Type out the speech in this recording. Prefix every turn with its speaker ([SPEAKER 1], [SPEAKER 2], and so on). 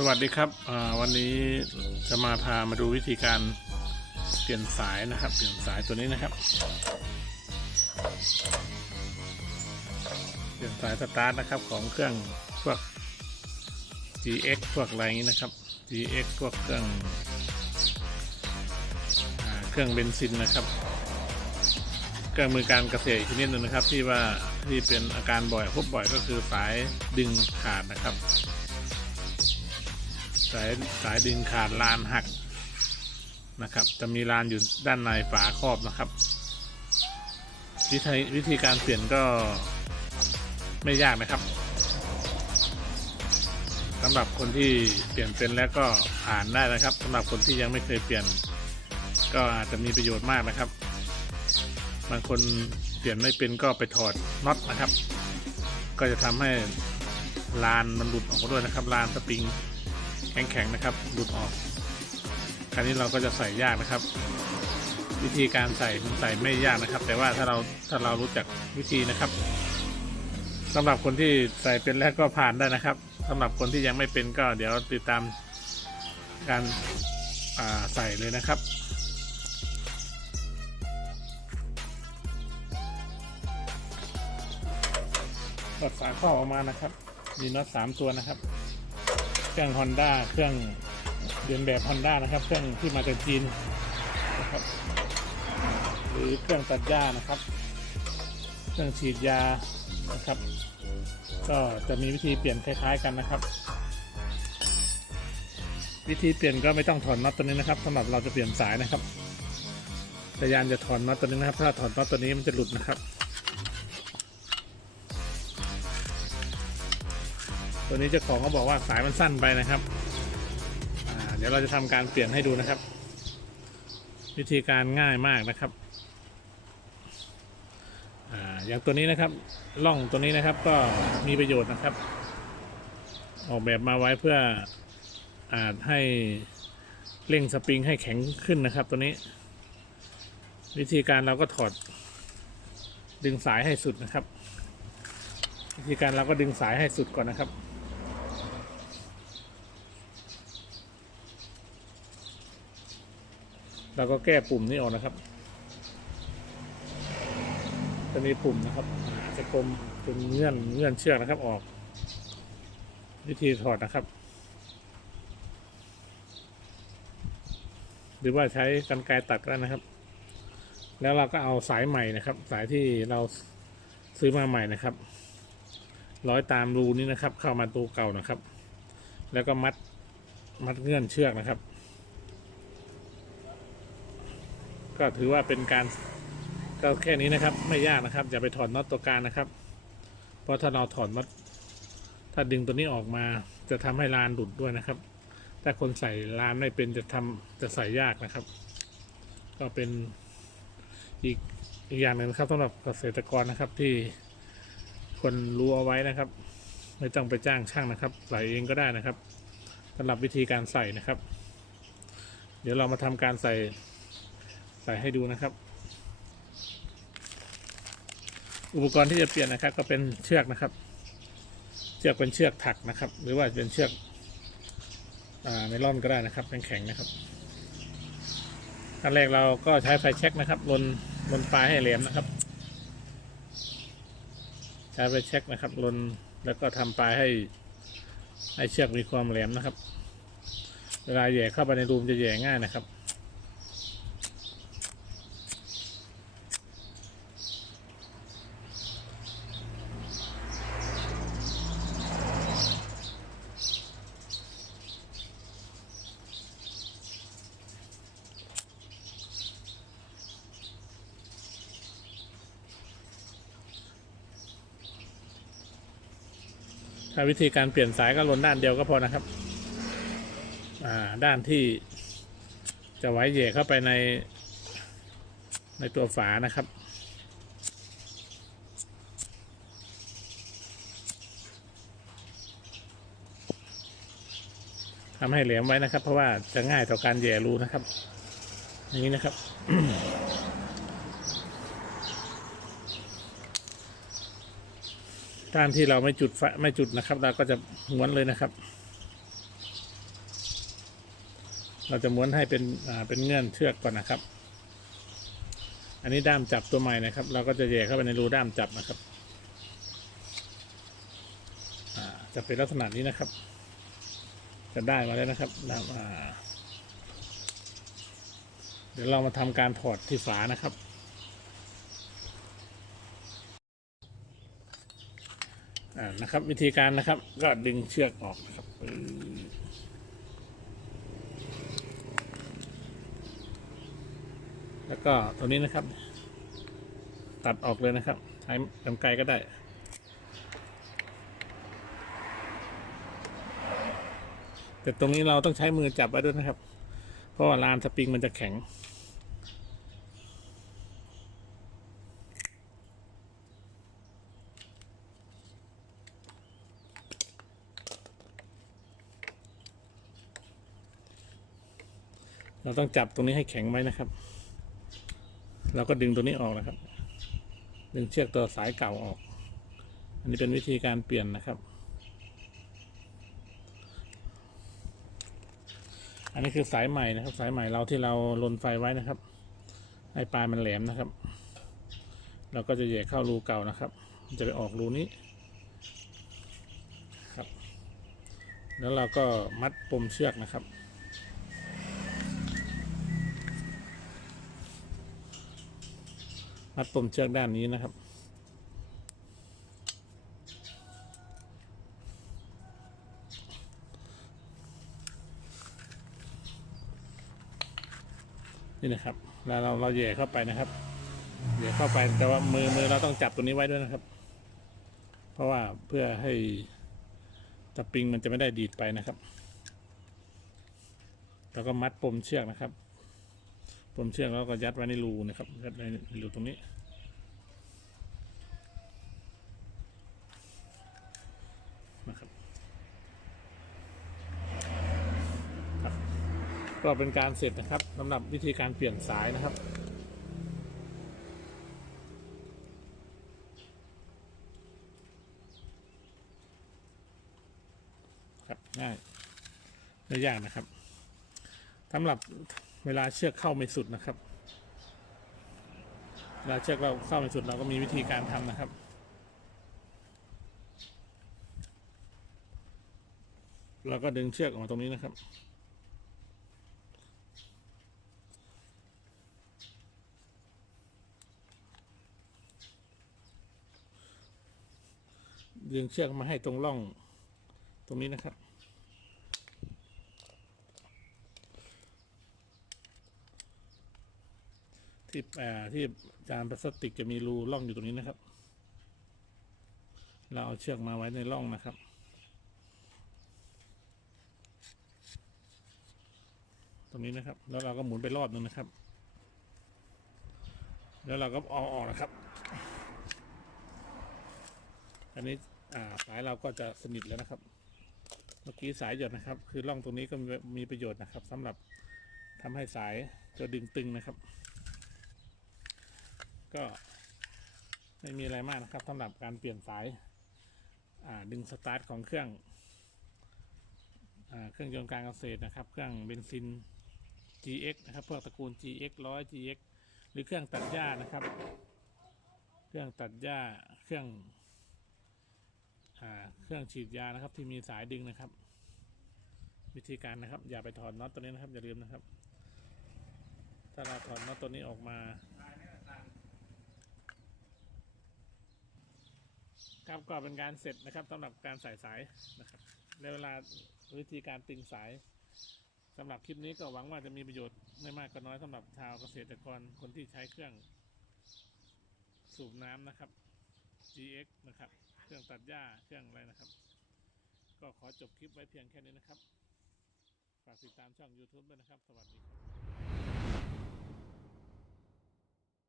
[SPEAKER 1] สวัสดีครับวันนี้จะมาพามาดูวิธีการเปลี่ยนสายนะครับ เปลี่ยนสายตัวนี้นะครับ เปลี่ยนสายสตาร์ทนะครับของเครื่องพวก GX พวกอะไรอย่างนี้นะครับ GX พวกเครื่องอเครื่องเบนซินนะครับ เครื่องมือการเกษตรอีกชนิดหนึ่งนะครับ ที่ว่าที่เป็นอาการบ่อยพบบ่อยก็คือสายดึงขาดนะครับ สายสายดึงขาดลานหักนะครับ จะมีลานอยู่ด้านในฝาครอบนะครับ วิธีวิธีการเปลี่ยนก็ไม่ยากนะครับสำหรับคนที่เปลี่ยนเป็นแล้วก็ผ่านได้นะครับสำหรับคนที่ยังไม่เคยเปลี่ยน ก็อาจจะมีประโยชน์มากนะครับ บางคนเปลี่ยนไม่เป็นก็ไปถอดน็อตนะครับ ก็จะทำให้ลานมันหลุดออกมาด้วยนะครับลานสปริง แข็งๆนะครับหลุดออก คราวนี้เราก็จะใส่ยากนะครับ วิธีการใส่มันใส่ไม่ยากนะครับ แต่ว่าถ้าเราถ้าเรารู้จักวิธีนะครับสำหรับคนที่ใส่เป็นแล้วก็ผ่านได้นะครับสำหรับคนที่ยังไม่เป็นก็เดี๋ยวติดตามการาใส่เลยนะครับถอดฝาครอออกมานะครับ มีน็อตสามตัวนะครับ เครื่อง Honda เครื่องเรียนแบบ Honda นะครับ เครื่องที่มาจากจีนนะครับหรือเครื่องตัดหญ้านะครับ เครื่องฉีดยานะครับ ก็จะมีวิธีเปลี่ยนคล้าย ๆ กันนะครับ วิธีเปลี่ยนก็ไม่ต้องถอดน็อตตัวนี้นะครับสำหรับเราจะเปลี่ยนสายนะครับพยายามจะถอดน็อตตัวนี้นะครับ ถ้าถอดน็อตตัวนี้มันจะหลุดนะครับ ตัวนี้เจ้าของเขาบอกว่าสายมันสั้นไปนะครับ เดี๋ยวเราจะทำการเปลี่ยนให้ดูนะครับ วิธีการง่ายมากนะครับอ่าอย่างตัวนี้นะครับล่องตัวนี้นะครับก็มีประโยชน์นะครับ ออกแบบมาไว้เพื่ออาจให้เร่งสปริงให้แข็งขึ้นนะครับ ตัวนี้ วิธีการเราก็ถอด ดึงสายให้สุดนะครับ วิธีการเราก็ดึงสายให้สุดก่อนนะครับ เราก็แก้ปุ่มนี้ออกนะครับ จะมีปุ่มนะครับจะกลมเป็นเงื่อนเงื่อนเชือกนะครับออก วิธีถอดนะครับ หรือว่าใช้กันไกรตัดก็ได้นะครับ แล้วเราก็เอาสายใหม่นะครับ สายที่เราซื้อมาใหม่นะครับ ร้อยตามรูนี้นะครับ เข้ามาตัวเก่านะครับ แล้วก็มัดมัดเงื่อนเชือกนะครับ ก็ถือว่าเป็นการก็แค่นี้นะครับ ไม่ยากนะครับ อย่าไปถอดน็อตตัวกลางนะครับเพราะถ้าเราถอดน็อตถ้าดึงตัวนี้ออกมา จะทำให้ลานหลุดด้วยนะครับ ถ้าคนใส่ลานไม่เป็นจะทำจะใส่ยากนะครับ ก็เป็นอีกอีกอย่างหนึ่งครับสำหรับเกษตรกรนะครับที่คนรู้เอาไว้นะครับ ไม่ต้องไปจ้างช่างนะครับ ใส่เองก็ได้นะครับสำหรับวิธีการใส่นะครับ เดี๋ยวเรามาทำการใส่ ใส่ให้ดูนะครับ อุปกรณ์ที่จะเปลี่ยนนะครับ ก็เป็นเชือกนะครับ เชือกเป็นเชือกถักนะครับ หรือว่าเป็นเชือกอ่าไนล่อนก็ได้นะครับแข็งๆนะครับขั้นแรกเราก็ใช้ไฟแช็กนะครับลนลนปลายให้แหลมนะครับ ใช้ไปเช็คนะครับลนแล้วก็ทำปลายให้ให้เชือกมีความแหลมนะครับ เวลาแหย่เข้าไปในรูมจะแหย่ง่ายนะครับ วิธีการเปลี่ยนสายก็ลนด้านเดียวก็พอนะครับ อ่า ด้านที่จะไว้เหย่เข้าไปใน ในตัวฝานะครับทำให้เหลวมไว้นะครับ เพราะว่าจะง่ายต่อการแย่รูนะครับ อย่างนี้นะครับ ด้านที่เราไม่จุดไฟไม่จุดนะครับ เราก็จะม้วนเลยนะครับ เราจะม้วนให้เป็นอ่าเป็นเงื่อนเชือกก่อนนะครับ อันนี้ด้ามจับตัวใหม่นะครับ เราก็จะแย่เข้าไปในรูด้ามจับนะครับจะเป็นลักษณะนี้นะครับ จะได้มาแล้วนะครับด้ามเดี๋ยวเรามาทำการถอดที่ฝานะครับ อ่านะครับ วิธีการนะครับ ก็ดึงเชือกออกนะครับแล้วก็ตัวนี้นะครับ ตัดออกเลยนะครับใช้กรรไกก็ได้แต่ตรงนี้เราต้องใช้มือจับไว้ด้วยนะครับ เพราะว่าลานสปริงมันจะแข็ง เราต้องจับตรงนี้ให้แข็งไว้นะครับ เราก็ดึงตัวนี้ออกนะครับ ดึงเชือกตัวสายเก่าออก อันนี้เป็นวิธีการเปลี่ยนนะครับ อันนี้คือสายใหม่นะครับ สายใหม่เราที่เราลนไฟไว้นะครับ ให้ปลายมันแหลมนะครับ เราก็จะแยกเข้ารูเก่านะครับ จะไปออกรูนี้ครับ แล้วเราก็มัดปมเชือกนะครับ มัดปมเชือกด้านนี้นะครับ นี่นะครับ แล้วเราเราแหย่เข้าไปนะครับแหย่เข้าไปแต่ว่ามือมือเราต้องจับตัวนี้ไว้ด้วยนะครับ เพราะว่าเพื่อให้สปริงมันจะไม่ได้ดีดไปนะครับ แล้วก็มัดปมเชือกนะครับ ปมเชือกแล้วก็ยัดไว้ในรูนะครับยัดไว้ในรูตรงนี้นะครับก็เป็นการเสร็จนะครับสำหรับวิธีการเปลี่ยนสายนะครับครับง่ายไม่ยากนะครับสำหรับ เวลาเชือกเข้าไม่สุดนะครับเวลาเชือกเราเข้าไม่สุดเราก็มีวิธีการทำนะครับ เราก็ดึงเชือกออกมาตรงนี้นะครับดึงเชือกมาให้ตรงร่องตรงนี้นะครับ ที่อ่าที่จานพลาสติกจะมีรูร่องอยู่ตรงนี้นะครับ เราเอาเชือกมาไว้ในร่องนะครับ ตรงนี้นะครับ แล้วเราก็หมุนไปรอบนึงนะครับ แล้วเราก็เอาออกนะครับ อันนี้อ่าสายเราก็จะสนิทแล้วนะครับ เมื่อกี้สายหยดนะครับ คือร่องตรงนี้ก็มีมีประโยชน์นะครับสำหรับทำให้สายจะดึงตึงนะครับ ก็ไม่มีอะไรมากนะครับสำหรับการเปลี่ยนสายาดึงสตาร์ทของเครื่องอเครื่องยนต์การเกษตรนะครับ เครื่องเบนซิน GX นะครับพวกตระกูล GX 100 GX หรือเครื่องตัดหญ้านะครับ เครื่องตัดหญ้าเครื่องอเครื่องฉีดยานะครับ ที่มีสายดึงนะครับ วิธีการนะครับ อย่าไปถอดน็อตตัวนี้นะครับอย่าลืมนะครับ ถ้าเราถอดน็อตตัวนี้ออกมา ครับก็เป็นการเสร็จนะครับสำหรับการใส่สายนะครับในเวลาวิธีการตึงสายสำหรับคลิปนี้ก็หวังว่าจะมีประโยชน์ไม่มากก็น้อยสำหรับชาวเกษตรกรคนที่ใช้เครื่องสูบน้ำนะครับ GX นะครับ เครื่องตัดหญ้าเครื่องอะไรนะครับ ก็ขอจบคลิปไว้เพียงแค่นี้นะครับฝากติดตามช่อง YouTube ด้วยนะครับ สวัสดีครับ